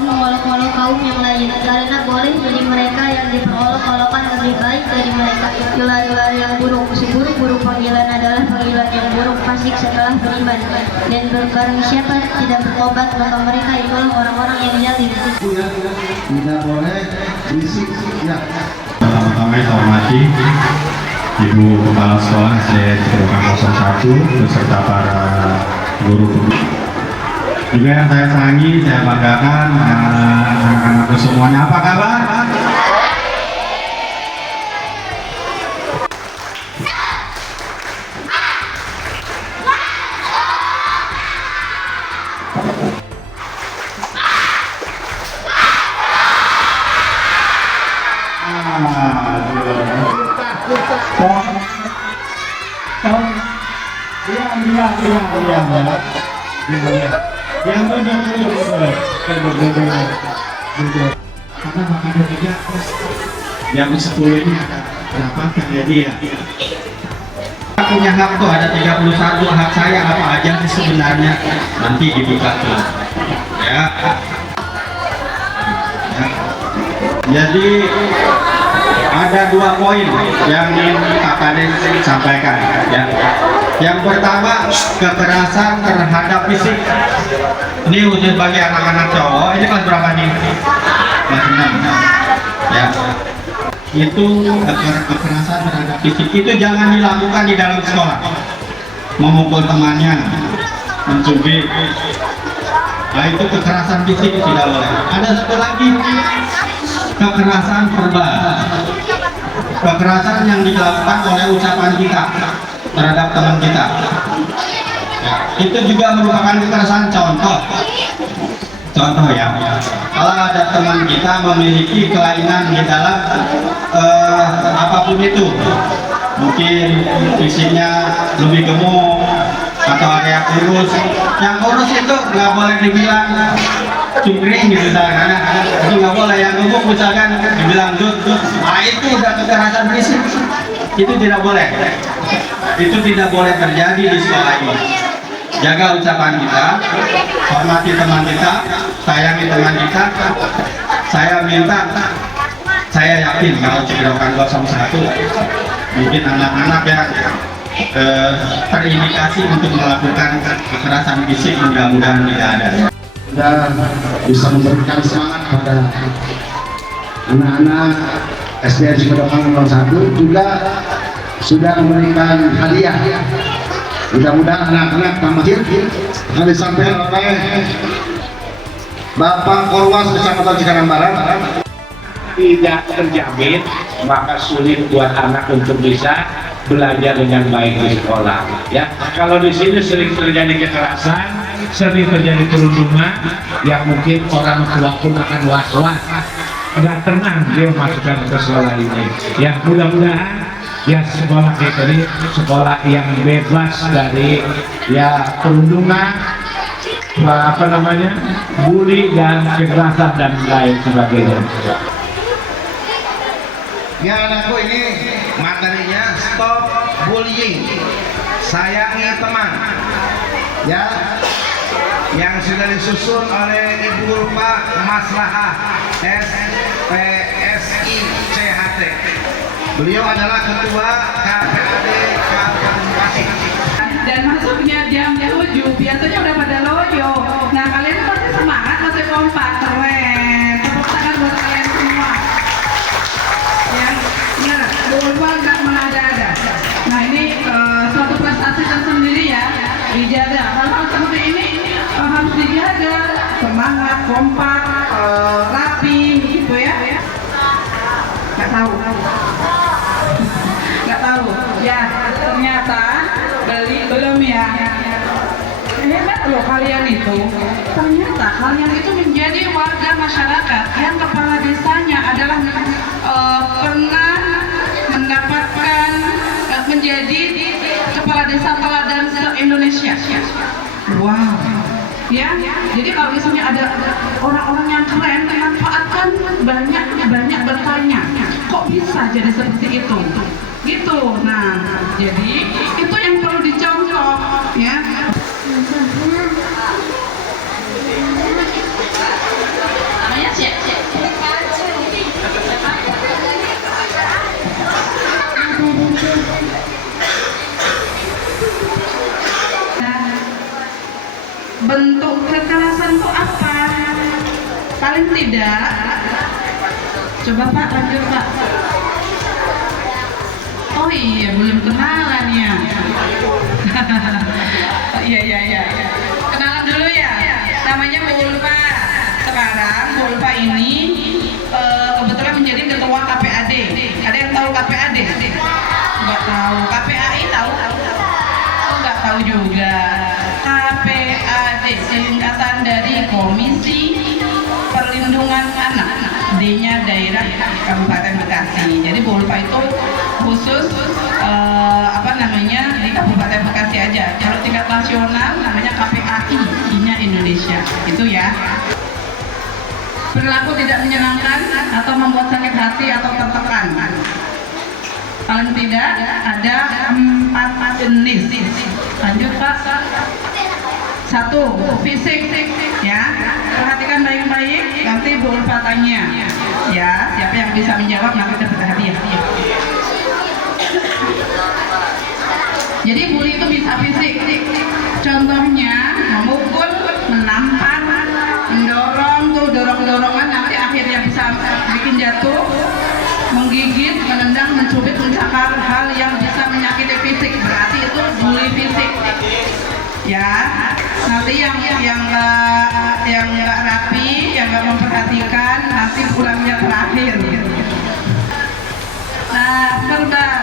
mengolok-olok kaum yang lain, karena boleh bagi mereka yang diperolok-olokkan lebih baik dari mereka. Yulah-yulah yang buruk, seburuk-buruk panggilan adalah panggilan yang buruk fasik setelah beriman. Dan barang siapa tidak bertobat, maka mereka itulah orang-orang yang zalim. Tidak boleh berisik. Ya. Pertama-tama saya hormati Ibu Kepala Sekolah SD Kedudukan 01 beserta para guru. Juga yang saya sayangi, saya banggakan anak-anakku semuanya. Apa kabar? Yang karena makan tiga yang 10 ini dapatkan ya dia. Punya hak tuh ada 31 hak saya apa aja sih sebenarnya, nanti dibuka tuh ya. Jadi ada 2 poin yang ingin Pak Kades sampaikan ya. Yang pertama, kekerasan terhadap fisik. Ini khusus bagi anak-anak cowok. Ini kelas berapa nih? Kelas 6 ya. Itu kekerasan terhadap fisik itu jangan dilakukan di dalam sekolah. Memukul temannya, mencubit. Nah, itu kekerasan fisik tidak boleh. Ada satu lagi, kekerasan verbal. Kekerasan yang dilakukan oleh ucapan kita terhadap teman kita ya, itu juga merupakan kekerasan. Contoh ya, kalau ada teman kita memiliki kelainan di dalam apapun itu, mungkin fisiknya lebih gemuk atau area kurus, yang kurus itu nggak boleh dibilang cungkring gitu misalkan, itu nggak boleh. Yang gemuk misalkan dibilang dut, itu udah kekerasan fisik, itu tidak boleh. Itu tidak boleh terjadi di sekolah ini. Jaga ucapan kita, hormati teman kita, sayangi teman kita. Saya minta, saya yakin kalau Cibirokan 01 mungkin anak-anak yang terindikasi untuk melakukan kekerasan fisik mudah-mudahan tidak ada. Dan bisa memberikan semangat pada anak-anak SD Cibirokan 01 juga sudah memberikan hadiah. Mudah-mudahan anak-anak tamat yang disampaikan oleh Bapak Korwas Kecamatan Cikarang Barat tidak terjamin, maka sulit buat anak untuk bisa belajar dengan baik di sekolah. Ya, kalau di sini sering terjadi kekerasan, sering terjadi perundungan, yang mungkin orang tua pun akan was-was, nggak tenang dia masukkan ke sekolah ini. Ya, mudah-mudahan ya sekolah kita ini sekolah yang bebas dari ya perundungan, bully dan kekerasan dan lain sebagainya. Ya anakku, ini materinya stop bullying, sayangi teman ya, yang sudah disusun oleh Ibu Pak Maslahah SPSI CHT. Beliau adalah ketua KPAD Kabupaten Bekasi. Dan masuknya jam 7, biasanya udah pada loyo. Nah, kalian pasti semangat, masih kompak, keren. Tepuk tangan buat kalian semua. Ya, benar, beruang nggak mengada-ada. Nah, ini suatu prestasi tersendiri ya, dijaga. Hal-hal seperti ini harus dijaga, semangat, kompak, rapi, gitu ya. Nggak tahu. Ya, ternyata belum ya. Hebat loh kalian itu. Ternyata kalian itu menjadi warga masyarakat yang kepala desanya adalah pernah mendapatkan menjadi kepala desa teladan se-Indonesia. Wow. Ya, jadi kalau misalnya ada orang-orang yang keren, manfaatkan, banyak bertanya, kok bisa jadi seperti itu? Gitu. Nah, jadi itu yang perlu dicontoh ya. bentuk kekerasan itu apa? Paling tidak, coba Pak lanjut Pak. Oh iya, belum kenalan ya. Iya. Kenalan dulu ya. Namanya Bu Ulfa. Sekarang Bu Ulfa ini kebetulan menjadi ketua KPAD. Ada yang tahu KPAD? Nggak tahu. KPAI tahu? Oh, nggak tahu juga. KPAD singkatan dari Komisi Perlindungan Anak, D-nya daerah Kabupaten Bekasi. Jadi Bu Ulfa itu khusus di Kabupaten Bekasi aja. Kalau tingkat nasional namanya KPAI, I-nya Indonesia. Itu ya. Perilaku tidak menyenangkan atau membuat sakit hati atau tertekan. Paling tidak ada 4 jenis. Lanjut Pak. 1, fisik ya. Perhatikan baik-baik, nanti Bu Ulfa tanya. Ya, siapa yang bisa menjawab nanti dapat hadiah. Jadi bully itu bisa fisik. Contohnya memukul, menampar, mendorong tuh dorong-dorongan nanti akhirnya bisa bikin jatuh, menggigit, menendang, mencubit, mencakar hal yang bisa menyakiti fisik. Berarti itu bully fisik. Ya, nanti yang nggak rapi, yang nggak memperhatikan, nanti pulangnya terakhir. Nah, verbal.